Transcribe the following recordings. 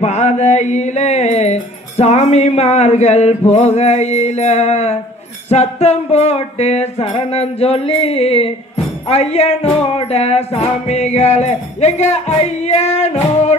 பாதையிலே சாமிமார்கள் போகையில சத்தம் போட்டு சரணம் சொல்லி ஐயனோட சாமிகளை. எங்க ஐயனோட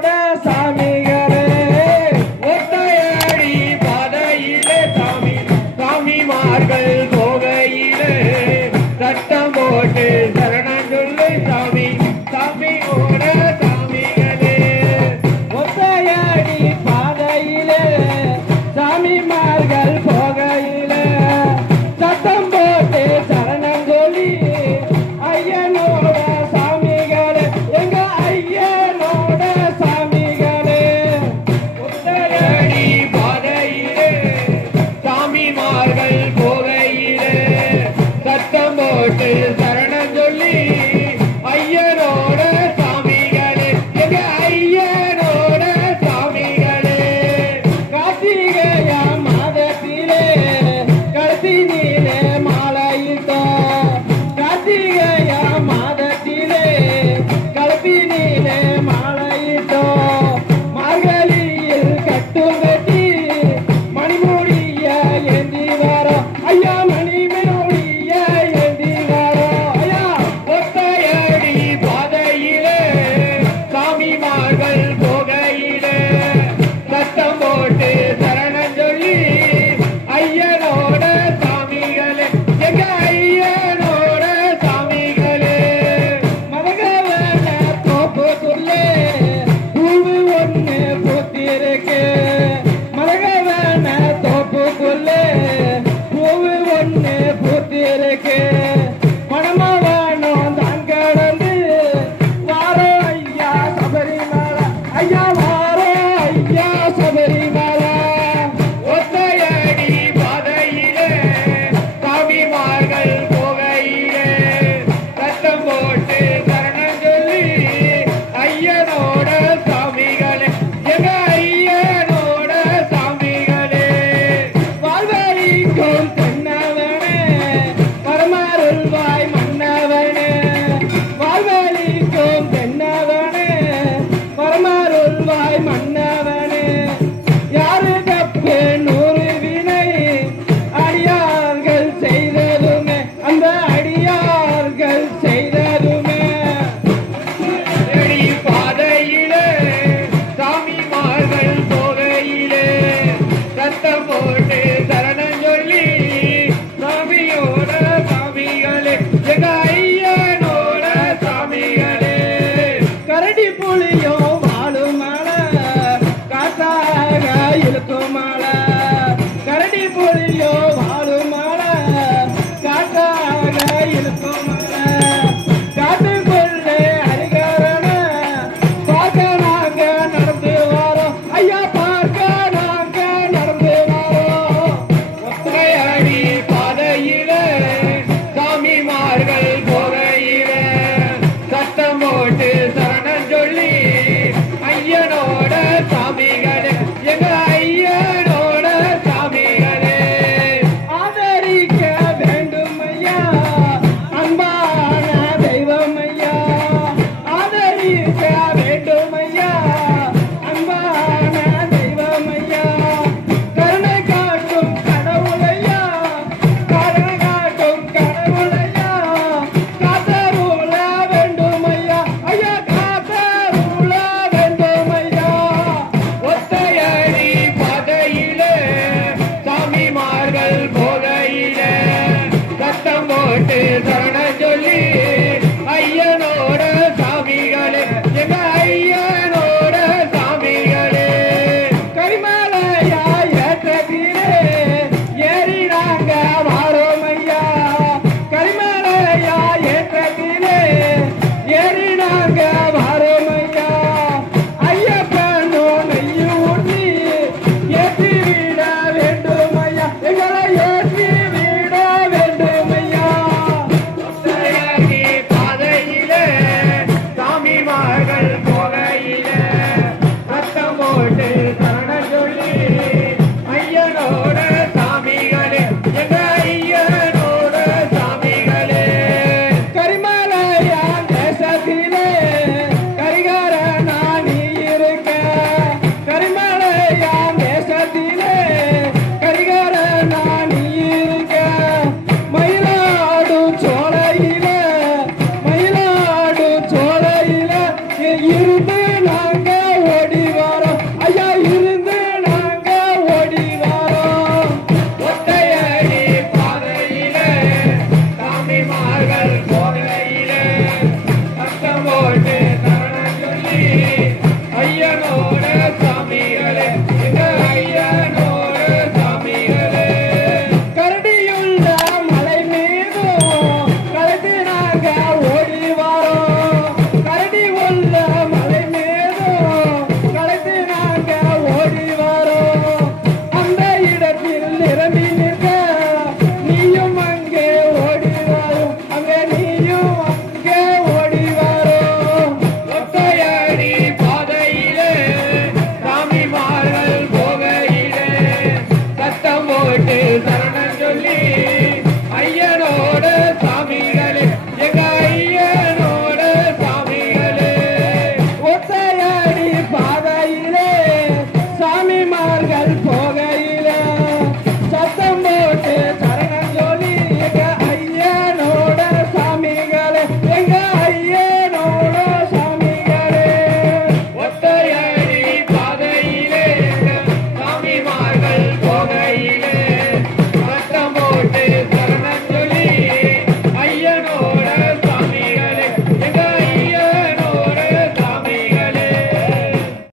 的不能有。